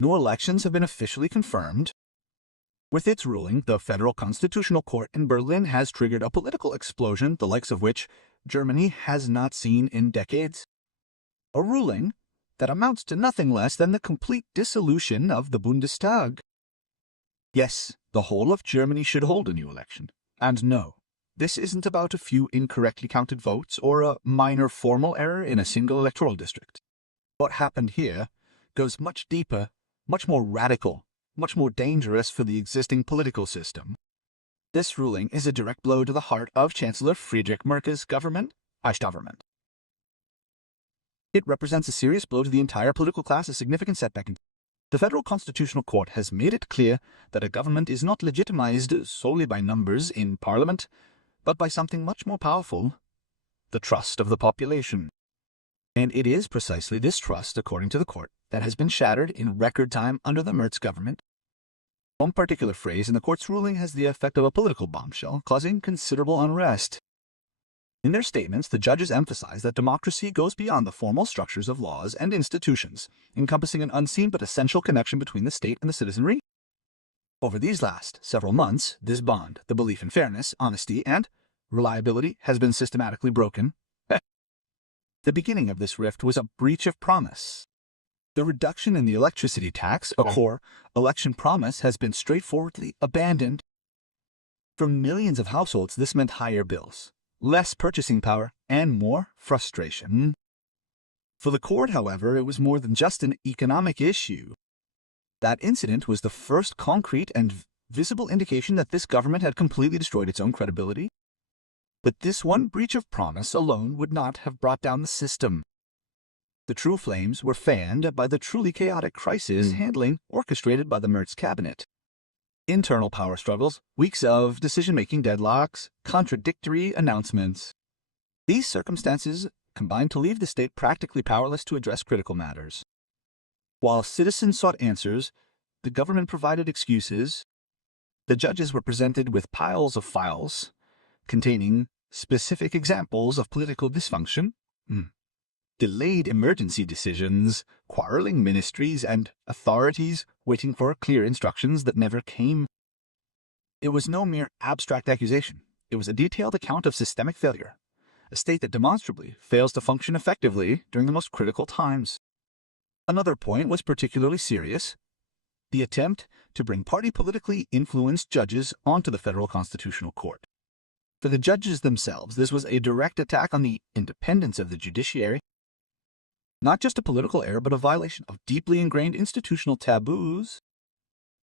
New elections have been officially confirmed. With its ruling, the Federal Constitutional Court in Berlin has triggered a political explosion the likes of which Germany has not seen in decades. A ruling that amounts to nothing less than the complete dissolution of the Bundestag. Yes, the whole of Germany should hold a new election. And no, this isn't about a few incorrectly counted votes or a minor formal error in a single electoral district. What happened here goes much deeper, much more radical, much more dangerous for the existing political system. This ruling is a direct blow to the heart of Chancellor Friedrich Merz' government. It represents a serious blow to the entire political class, a significant setback. The Federal Constitutional Court has made it clear that a government is not legitimized solely by numbers in Parliament, but by something much more powerful, the trust of the population. And it is precisely this trust, according to the court, that has been shattered in record time under the Merz government. One particular phrase in the court's ruling has the effect of a political bombshell, causing considerable unrest. In their statements, the judges emphasize that democracy goes beyond the formal structures of laws and institutions, encompassing an unseen but essential connection between the state and the citizenry. Over these last several months, this bond, the belief in fairness, honesty, and reliability, has been systematically broken. The beginning of this rift was a breach of promise. The reduction in the electricity tax, a core election promise, has been straightforwardly abandoned. For millions of households, this meant higher bills, less purchasing power, and more frustration. For the court, however, it was more than just an economic issue. That incident was the first concrete and visible indication that this government had completely destroyed its own credibility. But this one breach of promise alone would not have brought down the system. The true flames were fanned by the truly chaotic crisis handling orchestrated by the Merz cabinet. Internal power struggles, weeks of decision-making deadlocks, contradictory announcements. These circumstances combined to leave the state practically powerless to address critical matters. While citizens sought answers, the government provided excuses. The judges were presented with piles of files containing specific examples of political dysfunction, delayed emergency decisions, quarreling ministries, and authorities waiting for clear instructions that never came. It was no mere abstract accusation. It was a detailed account of systemic failure, a state that demonstrably fails to function effectively during the most critical times. Another point was particularly serious: the attempt to bring party-politically influenced judges onto the Federal Constitutional Court. For the judges themselves, this was a direct attack on the independence of the judiciary. Not just a political error, but a violation of deeply ingrained institutional taboos.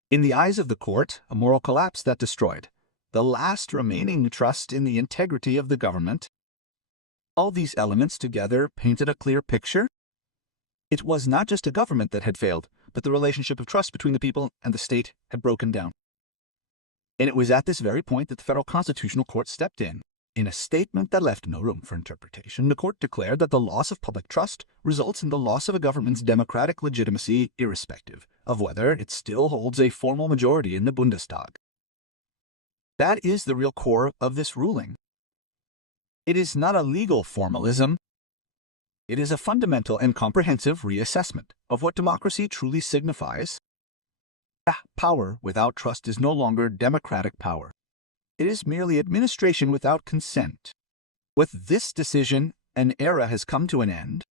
In the eyes of the court, a moral collapse that destroyed the last remaining trust in the integrity of the government. All these elements together painted a clear picture. It was not just a government that had failed, but the relationship of trust between the people and the state had broken down. And it was at this very point that the Federal Constitutional Court stepped in. In a statement that left no room for interpretation, the court declared that the loss of public trust results in the loss of a government's democratic legitimacy, irrespective of whether it still holds a formal majority in the Bundestag. That is the real core of this ruling. It is not a legal formalism. It is a fundamental and comprehensive reassessment of what democracy truly signifies. Power without trust is no longer democratic power. It is merely administration without consent. With this decision, an era has come to an end.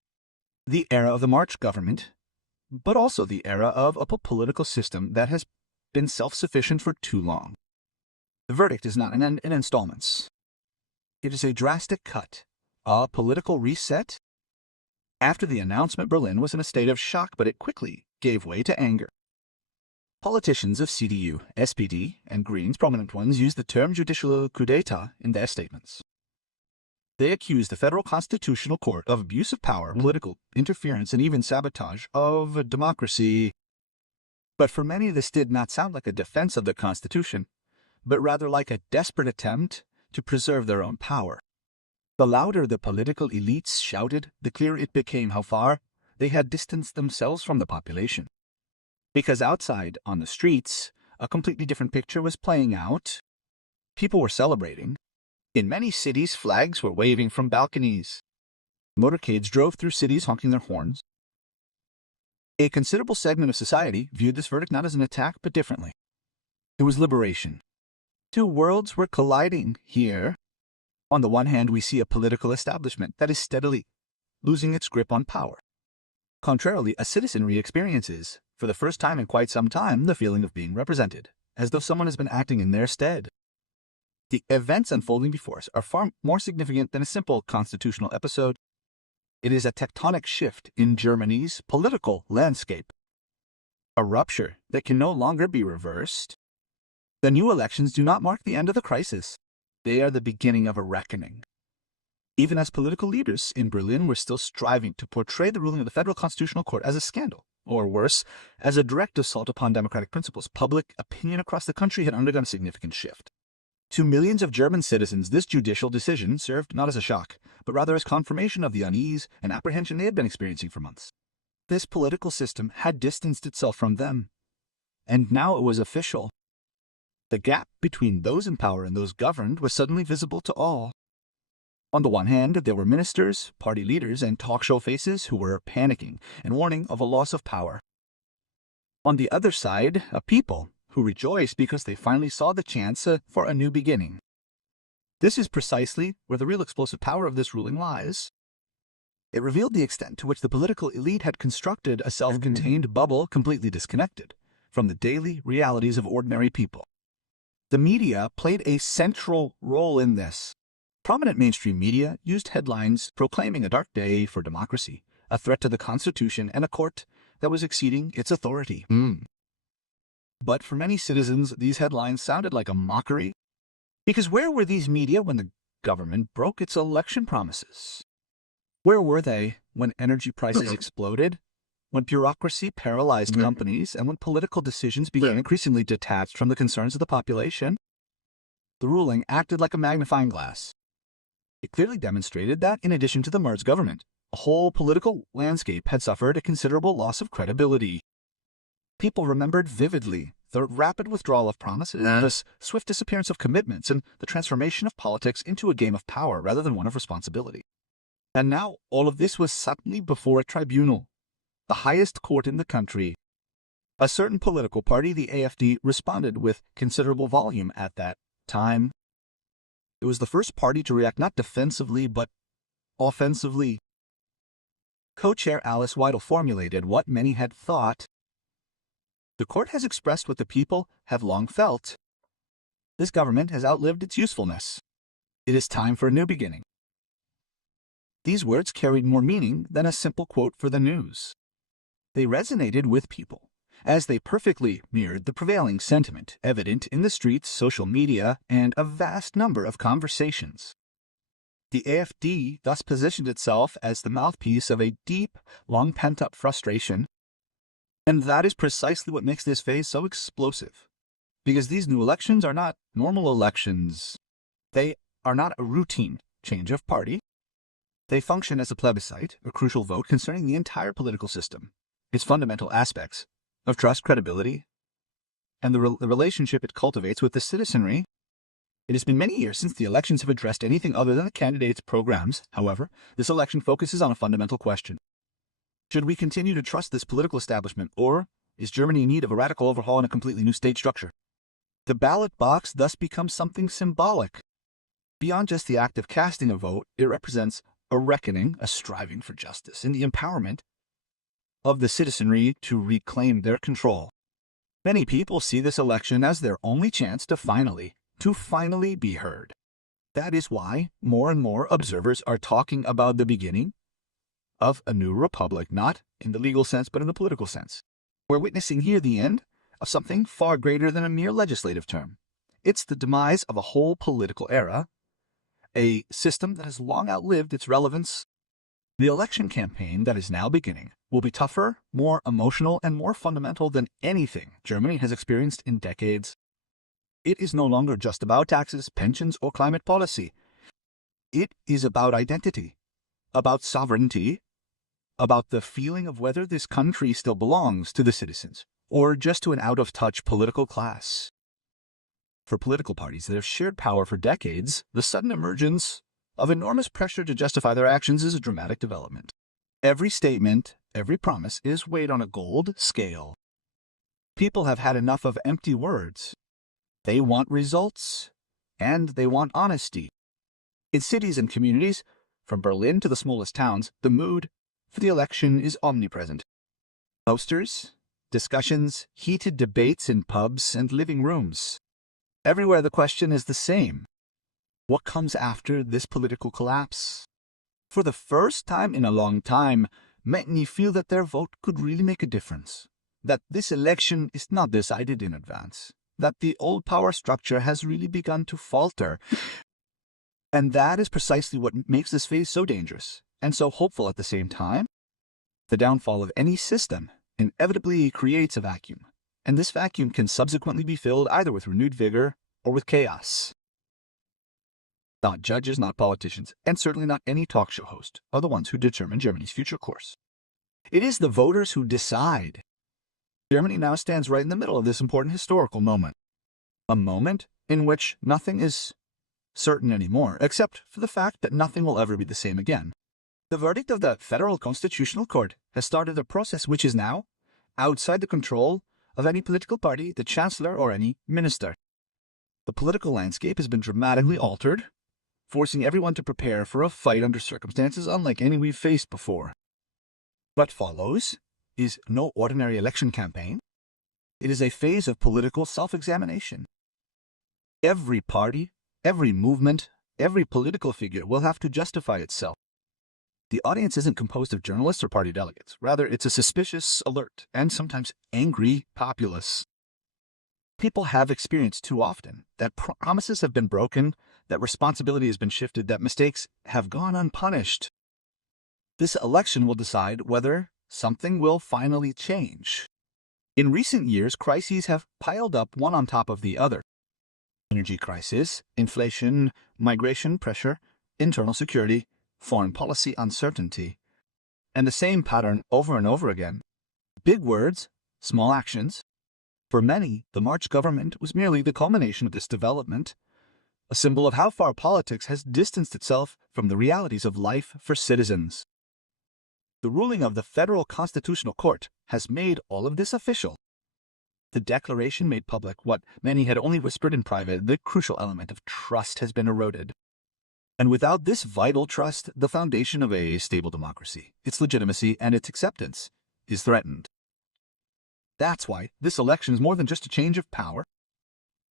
The era of the March government, but also the era of a political system that has been self-sufficient for too long. The verdict is not an end in installments. It is a drastic cut, a political reset. After the announcement, Berlin was in a state of shock, but it quickly gave way to anger. Politicians of CDU, SPD, and Greens, prominent ones, used the term judicial coup d'etat in their statements. They accused the Federal Constitutional Court of abuse of power, political interference, and even sabotage of democracy. But for many, this did not sound like a defense of the Constitution, but rather like a desperate attempt to preserve their own power. The louder the political elites shouted, the clearer it became how far they had distanced themselves from the population. Because outside, on the streets, a completely different picture was playing out. People were celebrating. In many cities, flags were waving from balconies. Motorcades drove through cities honking their horns. A considerable segment of society viewed this verdict not as an attack, but differently. It was liberation. Two worlds were colliding here. On the one hand, we see a political establishment that is steadily losing its grip on power. Contrarily, a citizenry experiences, for the first time in quite some time, the feeling of being represented, as though someone has been acting in their stead. The events unfolding before us are far more significant than a simple constitutional episode. It is a tectonic shift in Germany's political landscape, a rupture that can no longer be reversed. The new elections do not mark the end of the crisis. They are the beginning of a reckoning. Even as political leaders in Berlin were still striving to portray the ruling of the Federal Constitutional Court as a scandal, or worse, as a direct assault upon democratic principles, public opinion across the country had undergone a significant shift. To millions of German citizens, this judicial decision served not as a shock, but rather as confirmation of the unease and apprehension they had been experiencing for months. This political system had distanced itself from them, and now it was official. The gap between those in power and those governed was suddenly visible to all. On the one hand, there were ministers, party leaders, and talk show faces who were panicking and warning of a loss of power. On the other side, a people who rejoiced because they finally saw the chance for a new beginning. This is precisely where the real explosive power of this ruling lies. It revealed the extent to which the political elite had constructed a self-contained bubble completely disconnected from the daily realities of ordinary people. The media played a central role in this. Prominent mainstream media used headlines proclaiming a dark day for democracy, a threat to the Constitution, and a court that was exceeding its authority. But for many citizens, these headlines sounded like a mockery. Because where were these media when the government broke its election promises? Where were they when energy prices exploded, when bureaucracy paralyzed companies, and when political decisions became increasingly detached from the concerns of the population? The ruling acted like a magnifying glass. It clearly demonstrated that, in addition to the Merz government, the whole political landscape had suffered a considerable loss of credibility. People remembered vividly the rapid withdrawal of promises, the swift disappearance of commitments, and the transformation of politics into a game of power rather than one of responsibility. And now all of this was suddenly before a tribunal, the highest court in the country. A certain political party, the AfD, responded with considerable volume at that time. It was the first party to react not defensively but offensively. Co-chair Alice Weidel formulated what many had thought. The court has expressed what the people have long felt. This government has outlived its usefulness. It is time for a new beginning. These words carried more meaning than a simple quote for the news. They resonated with people, as they perfectly mirrored the prevailing sentiment evident in the streets, social media, and a vast number of conversations. The AfD thus positioned itself as the mouthpiece of a deep, long pent-up frustration. And that is precisely what makes this phase so explosive. Because these new elections are not normal elections. They are not a routine change of party. They function as a plebiscite, a crucial vote concerning the entire political system, its fundamental aspects of trust, credibility, and the relationship it cultivates with the citizenry. It has been many years since the elections have addressed anything other than the candidates' programs. However, this election focuses on a fundamental question. Should we continue to trust this political establishment, or is Germany in need of a radical overhaul and a completely new state structure? The ballot box thus becomes something symbolic. Beyond just the act of casting a vote, it represents a reckoning, a striving for justice, and the empowerment of the citizenry to reclaim their control. Many people see this election as their only chance to finally be heard. That is why more and more observers are talking about the beginning of a new republic, not in the legal sense, but in the political sense. We're witnessing here the end of something far greater than a mere legislative term. It's the demise of a whole political era, a system that has long outlived its relevance. The election campaign that is now beginning will be tougher, more emotional, and more fundamental than anything Germany has experienced in decades. It is no longer just about taxes, pensions, or climate policy. It is about identity, about sovereignty, about the feeling of whether this country still belongs to the citizens, or just to an out-of-touch political class. For political parties that have shared power for decades, the sudden emergence of enormous pressure to justify their actions is a dramatic development. Every statement, Every promise is weighed on a gold scale. People have had enough of empty words. They want results, and they want honesty. In cities and communities, from Berlin to the smallest towns, the mood for the election is omnipresent. Posters, discussions, heated debates in pubs and living rooms. Everywhere the question is the same. What comes after this political collapse? For the first time in a long time, many feel that their vote could really make a difference. That this election is not decided in advance. That the old power structure has really begun to falter. And that is precisely what makes this phase so dangerous and so hopeful at the same time. The downfall of any system inevitably creates a vacuum, and this vacuum can subsequently be filled either with renewed vigor or with chaos. Not judges, not politicians, and certainly not any talk show host are the ones who determine Germany's future course. It is the voters who decide. Germany now stands right in the middle of this important historical moment. A moment in which nothing is certain anymore, except for the fact that nothing will ever be the same again. The verdict of the Federal Constitutional Court has started a process which is now outside the control of any political party, the chancellor, or any minister. The political landscape has been dramatically altered, forcing everyone to prepare for a fight under circumstances unlike any we've faced before. What follows is no ordinary election campaign. It is a phase of political self-examination. Every party, every movement, every political figure will have to justify itself. The audience isn't composed of journalists or party delegates. Rather, it's a suspicious, alert, and sometimes angry populace. People have experienced too often that promises have been broken, that responsibility has been shifted, that mistakes have gone unpunished. This election will decide whether something will finally change. In recent years, crises have piled up one on top of the other. Energy crisis, inflation, migration pressure, internal security, foreign policy uncertainty. And the same pattern over and over again. Big words, small actions. For many, the March government was merely the culmination of this development, a symbol of how far politics has distanced itself from the realities of life for citizens. The ruling of the Federal Constitutional Court has made all of this official. The declaration made public what many had only whispered in private. The crucial element of trust has been eroded. And without this vital trust, the foundation of a stable democracy, its legitimacy and its acceptance, is threatened. That's why this election is more than just a change of power.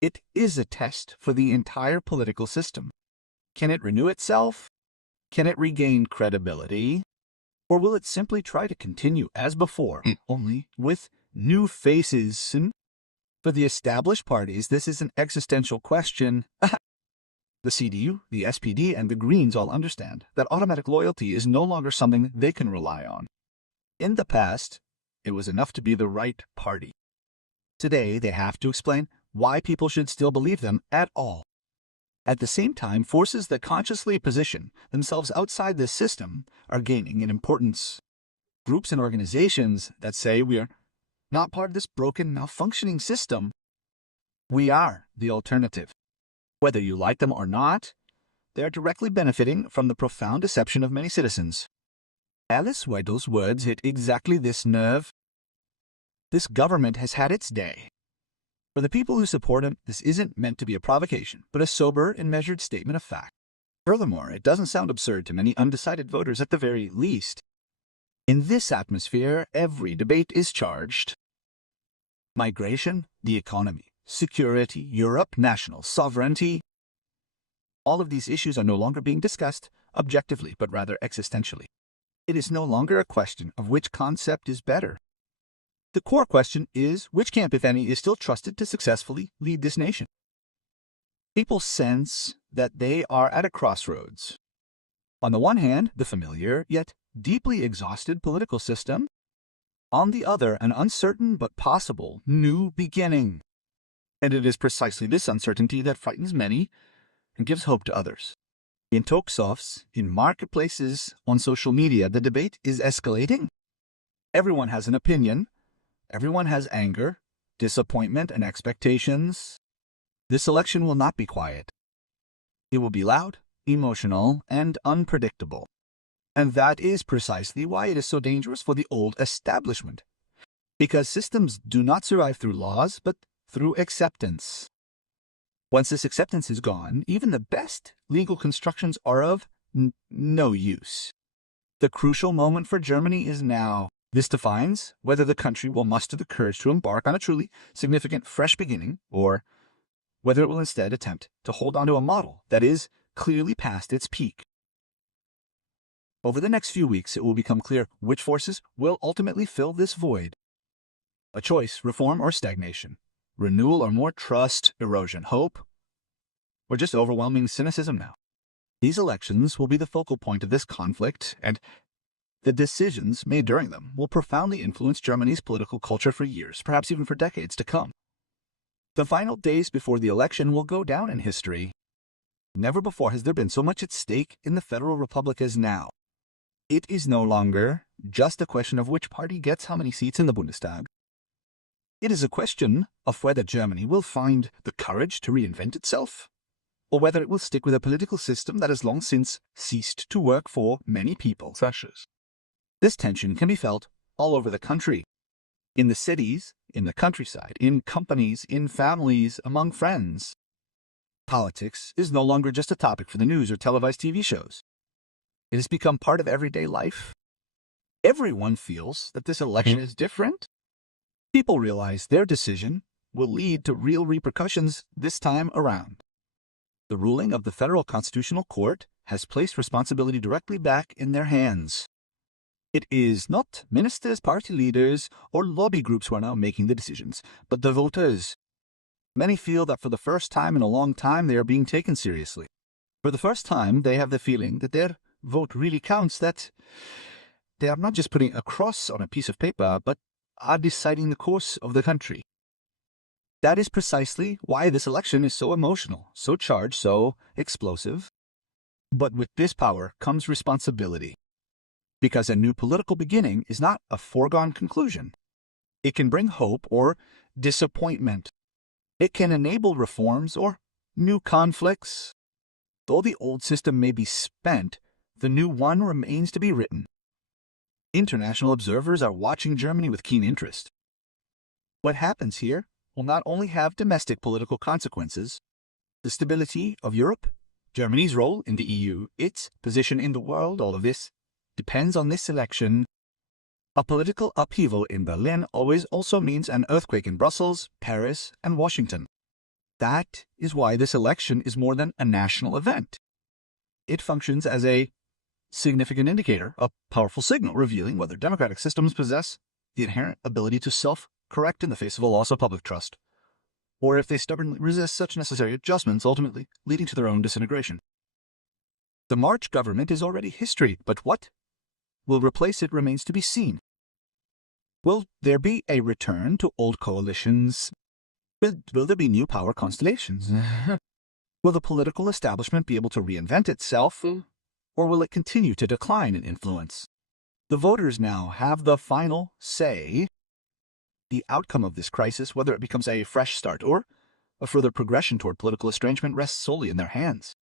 It is a test for the entire political system. Can it renew itself? Can it regain credibility? Or will it simply try to continue as before, only with new faces? For the established parties, this is an existential question. The CDU, the SPD, and the Greens all understand that automatic loyalty is no longer something they can rely on. In the past, it was enough to be the right party. Today, they have to explain why people should still believe them at all. At the same time, forces that consciously position themselves outside this system are gaining in importance. Groups and organizations that say we are not part of this broken, malfunctioning system. We are the alternative. Whether you like them or not, they are directly benefiting from the profound deception of many citizens. Alice Weidl's words hit exactly this nerve. This government has had its day. For the people who support him, this isn't meant to be a provocation, but a sober and measured statement of fact. Furthermore, it doesn't sound absurd to many undecided voters at the very least. In this atmosphere, every debate is charged. Migration, the economy, security, Europe, national sovereignty. All of these issues are no longer being discussed objectively, but rather existentially. It is no longer a question of which concept is better. The core question is which camp, if any, is still trusted to successfully lead this nation. People sense that they are at a crossroads. On the one hand, the familiar, yet deeply exhausted political system. On the other, an uncertain but possible new beginning. And it is precisely this uncertainty that frightens many and gives hope to others. In talk-shows, in marketplaces, on social media, the debate is escalating. Everyone has an opinion. Everyone has anger, disappointment, and expectations. This election will not be quiet. It will be loud, emotional, and unpredictable. And that is precisely why it is so dangerous for the old establishment. Because systems do not survive through laws, but through acceptance. Once this acceptance is gone, even the best legal constructions are of no use. The crucial moment for Germany is now. This defines whether the country will muster the courage to embark on a truly significant fresh beginning, or whether it will instead attempt to hold on to a model that is clearly past its peak. Over the next few weeks, it will become clear which forces will ultimately fill this void. A choice, reform or stagnation, renewal or more trust, erosion, hope, or just overwhelming cynicism now. These elections will be the focal point of this conflict, and the decisions made during them will profoundly influence Germany's political culture for years, perhaps even for decades to come. The final days before the election will go down in history. Never before has there been so much at stake in the Federal Republic as now. It is no longer just a question of which party gets how many seats in the Bundestag. It is a question of whether Germany will find the courage to reinvent itself, or whether it will stick with a political system that has long since ceased to work for many people. This tension can be felt all over the country, in the cities, in the countryside, in companies, in families, among friends. Politics is no longer just a topic for the news or televised TV shows. It has become part of everyday life. Everyone feels that this election is different. People realize their decision will lead to real repercussions this time around. The ruling of the Federal Constitutional Court has placed responsibility directly back in their hands. It is not ministers, party leaders, or lobby groups who are now making the decisions, but the voters. Many feel that for the first time in a long time they are being taken seriously. For the first time, they have the feeling that their vote really counts, that they are not just putting a cross on a piece of paper, but are deciding the course of the country. That is precisely why this election is so emotional, so charged, so explosive. But with this power comes responsibility. Because a new political beginning is not a foregone conclusion. It can bring hope or disappointment. It can enable reforms or new conflicts. Though the old system may be spent, the new one remains to be written. International observers are watching Germany with keen interest. What happens here will not only have domestic political consequences. The stability of Europe, Germany's role in the EU, its position in the world, all of this depends on this election. A political upheaval in Berlin always also means an earthquake in Brussels, Paris, and Washington. That is why this election is more than a national event. It functions as a significant indicator, a powerful signal revealing whether democratic systems possess the inherent ability to self-correct in the face of a loss of public trust, or if they stubbornly resist such necessary adjustments, ultimately leading to their own disintegration. The March government is already history, but what will replace it remains to be seen. Will there be a return to old coalitions? Will there be new power constellations? Will the political establishment be able to reinvent itself, or will it continue to decline in influence? The voters now have the final say. The outcome of this crisis, whether it becomes a fresh start or a further progression toward political estrangement, rests solely in their hands.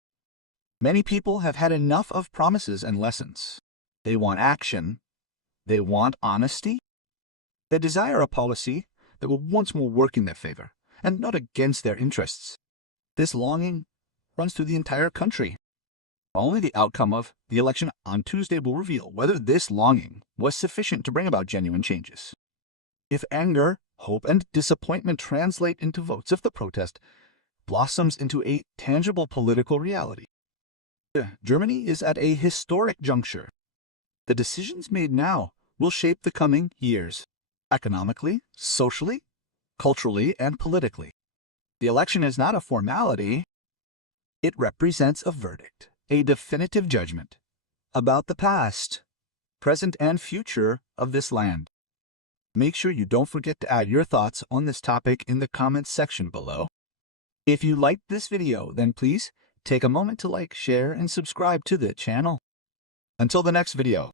Many people have had enough of promises and lessons. They want action. They want honesty. They desire a policy that will once more work in their favor and not against their interests. This longing runs through the entire country. Only the outcome of the election on Tuesday will reveal whether this longing was sufficient to bring about genuine changes. If anger, hope, and disappointment translate into votes, if the protest blossoms into a tangible political reality. Germany is at a historic juncture. The decisions made now will shape the coming years, economically, socially, culturally, and politically. The election is not a formality. It represents a verdict, a definitive judgment about the past, present, and future of this land. Make sure you don't forget to add your thoughts on this topic in the comments section below. If you liked this video, then please take a moment to like, share, and subscribe to the channel. Until the next video.